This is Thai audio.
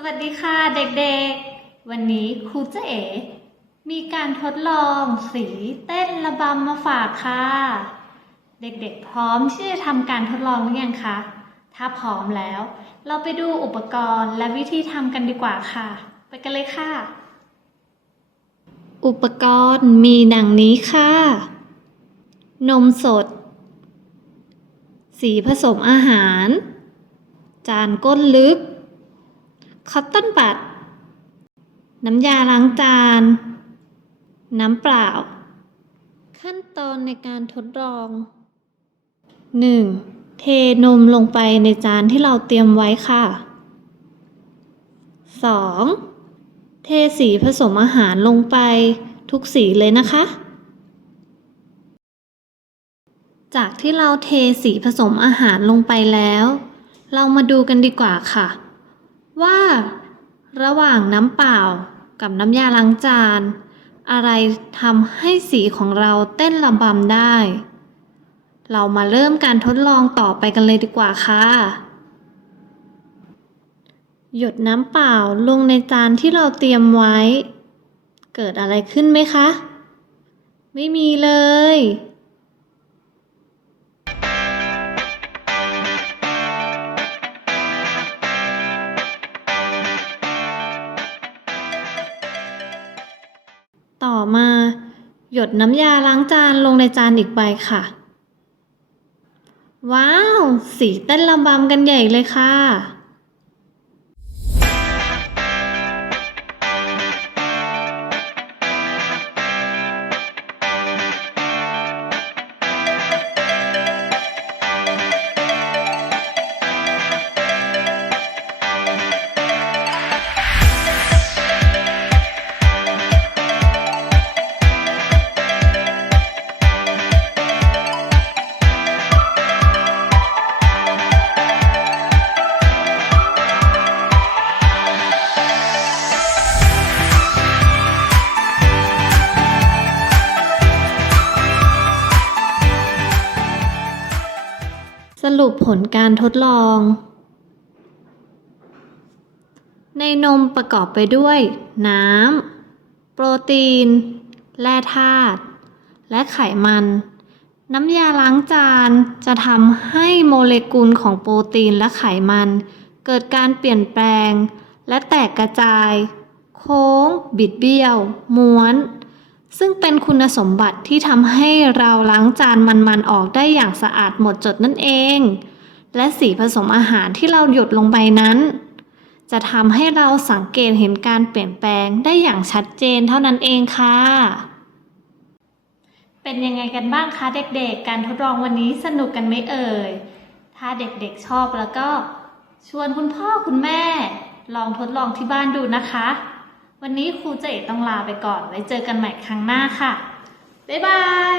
สวัสดีค่ะเด็กๆ วันนี้ครูเจ๊เอ๋มีการทดลองสีเต้นระบำมาฝากค่ะ เด็กๆ พร้อมที่จะทำการทดลองหรือยังคะ ถ้าพร้อมแล้ว เราไปดูอุปกรณ์และวิธีทำกันดีกว่าค่ะ ไปกันเลยค่ะ อุปกรณ์มีดังนี้ค่ะ นมสด สีผสมอาหาร จานก้นลึก คอตตอนบัด น้ำยาล้างจาน น้ำเปล่า ขั้นตอนในการทดลอง 1. เทนมลงไปในจานที่เราเตรียมไว้ค่ะ 2. เทสีผสมอาหารลงไปทุกสีเลยนะคะ จากที่เราเทสีผสมอาหารลงไปแล้ว เรามาดูกันดีกว่าค่ะ ว่าระหว่างน้ำเปล่ากับน้ำยาล้างจาน อะไรทำให้สีของเราเต้นระบำได้ เรามาเริ่มการทดลองต่อไปกันเลยดีกว่าค่ะ หยดน้ำเปล่าลงในจานที่เราเตรียมไว้ เกิดอะไรขึ้นไหมคะ ไม่มีเลย ต่อมา หยดน้ำยาล้างจานลงในจานอีกใบค่ะ ว้าว สีเต้นระบำกันใหญ่เลยค่ะ รุปผลการทดลอง ในนมประกอบไปด้วย น้ำ โปรตีน แร่ธาตุ และไขมัน น้ำยาล้างจานจะทำให้โมเลกุลของโปรตีนและไขมัน เกิดการเปลี่ยนแปลง และแตกกระจาย โค้ง บิดเบี้ยว ม้วน ซึ่งเป็นคุณสมบัติที่ทำให้เราล้างจานมันๆออกได้อย่างสะอาดหมดจดนั่นเอง และสีผสมอาหารที่เราหยดลงไปนั้น จะทำให้เราสังเกตเห็นการเปลี่ยนแปลงได้อย่างชัดเจนเท่านั้นเองค่ะ เป็นยังไงกันบ้างคะเด็กๆ การทดลองวันนี้สนุกกันไหมเอ่ย ถ้าเด็กๆชอบแล้วก็ชวนคุณพ่อคุณแม่ ลองทดลองที่บ้านดูนะคะ วันนี้ครูเจต้องลาไปก่อน ไว้เจอกันใหม่ครั้งหน้าค่ะ บ๊ายบาย